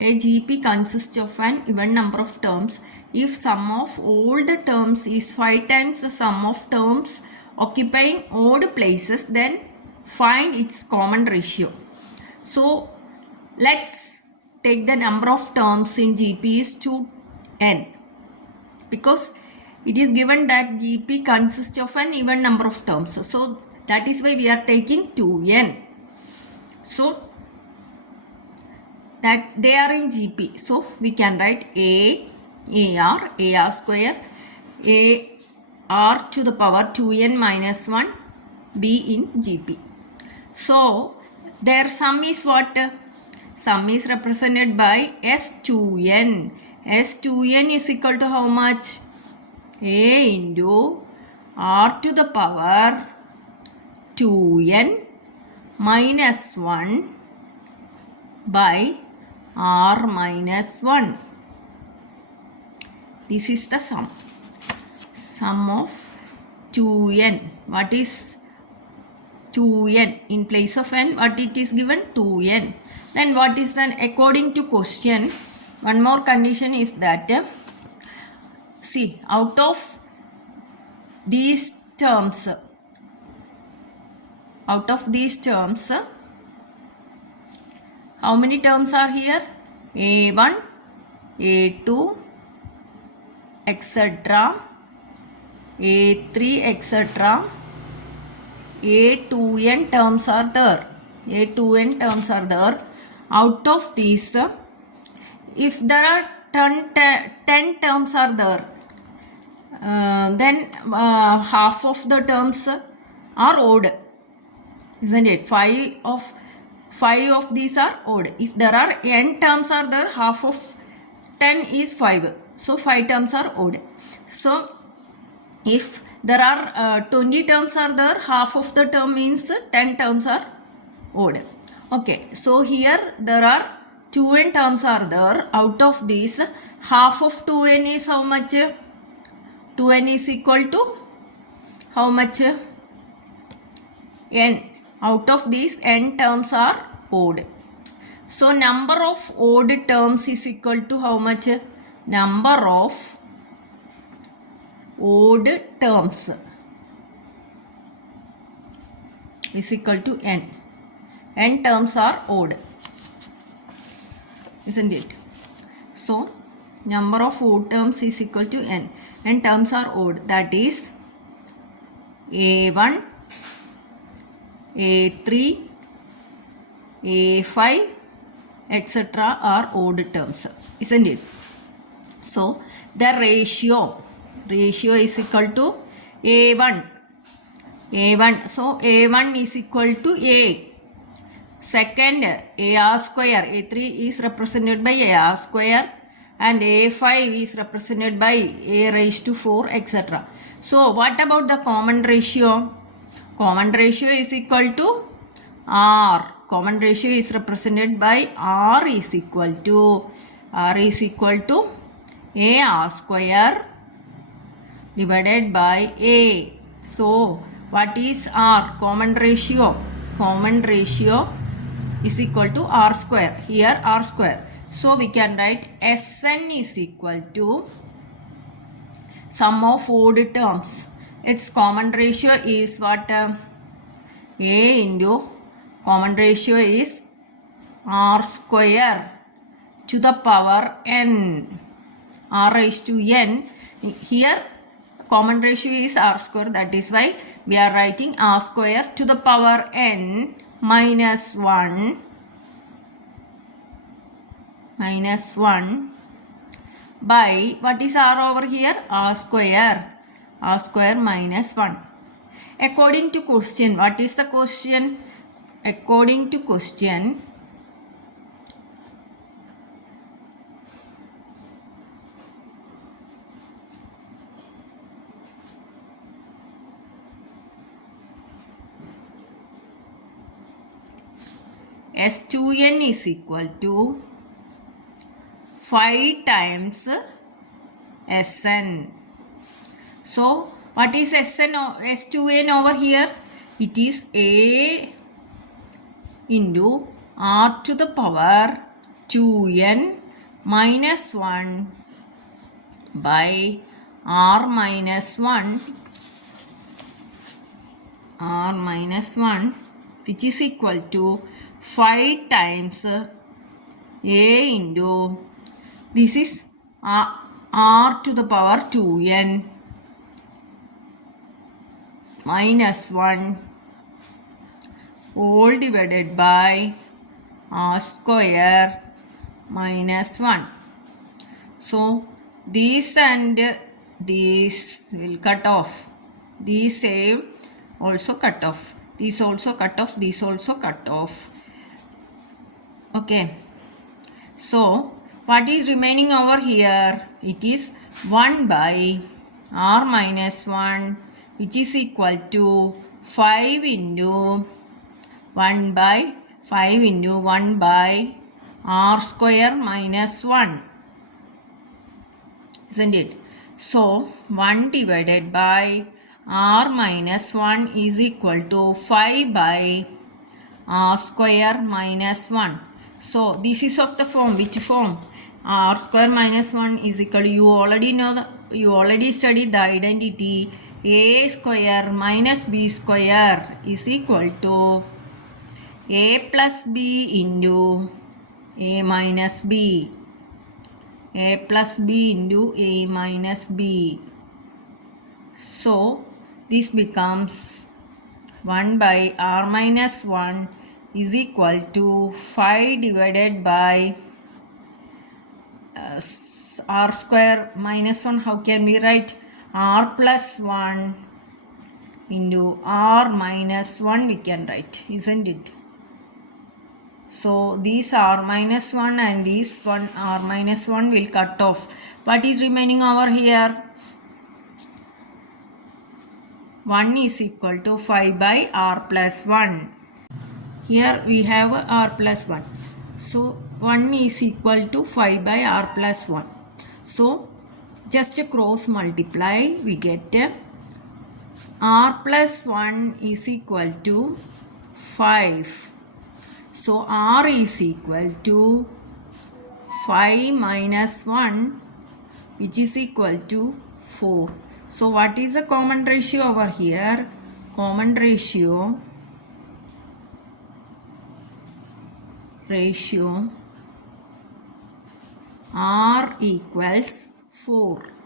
A GP consists of an even number of terms. If sum of all the terms is 5 times the sum of terms occupying odd places, then find its common ratio. So let's take the number of terms in GP is 2n, because it is given that GP consists of an even number of terms. So that is why we are taking 2n. So that they are in GP. So we can write AR square, AR to the power 2n minus 1, B in GP. So their sum is what? Sum is represented by S2n. S2n is equal to how much? A into R to the power 2n minus 1 by R minus 1. This is the sum. Sum of 2n. What is 2n? In place of n, what it is given? 2n. Then what is then according to question? One more condition is that, see, out of these terms, how many terms are here? A1, A2, etc. A3, etc. A2n terms are there. A2n terms are there. Out of these, if there are 10 terms are there, then half of the terms are odd, isn't it? 5 of these are odd. If there are n terms are there, half of 10 is 5. So 5 terms are odd. So if there are 20 terms are there, half of the term means 10 terms are odd. Okay, so here there are 2n terms are there. Out of these, half of 2n is how much? 2n is equal to how much? N. Out of these, n terms are odd. So number of odd terms is equal to how much? Number of odd terms is equal to n. N terms are odd, isn't it? So number of odd terms is equal to n. N terms are odd, that is A1, A3, A5, etc. are odd terms, isn't it? So the ratio is equal to A1. So A1 is equal to A. Second, AR square. A3 is represented by AR square and A5 is represented by A raised to 4, etc. So what about the common ratio? Common ratio is equal to R. Common ratio is represented by R is equal to AR square divided by A. So what is R? Common ratio. Common ratio is equal to R square. Here R square. So we can write Sn is equal to sum of odd terms. Its common ratio is what? A into common ratio is R square to the power n. R raised to n. Here common ratio is R square. That is why we are writing R square to the power n minus 1 by, what is R over here? R square minus 1. According to question, what is the question? According to question, S2n is equal to 5 times Sn. So what is S2n over here? It is A into R to the power 2n minus 1 by r minus 1 which is equal to 5 times a into this is r to the power 2n minus 1 whole divided by r square minus 1. So these and these will cut off. These same also cut off. These also cut off. These also cut off. Okay. So what is remaining over here? It is 1 by r minus 1 which is equal to 5 into 1 by 5 into 1 by r square minus 1. Isn't it? So 1 divided by r minus 1 is equal to 5 by r square minus 1. So this is of the form, which form? R square minus 1 is equal to, you already know, you already studied the identity, a square minus b square is equal to a plus b into a minus b. A plus b into a minus b. So this becomes 1 by r minus 1 is equal to 5 divided by r square minus 1. How can we write? R plus 1 into r minus 1 we can write, isn't it? So these r minus 1 and these one r minus 1 will cut off. What is remaining over here? 1 is equal to 5 by r plus 1. Here we have r plus 1. So 1 is equal to 5 by r plus 1. So just cross multiply, we get r plus 1 is equal to 5. So r is equal to 5 minus 1 which is equal to 4. So what is the common ratio over here? Common ratio r equals 4.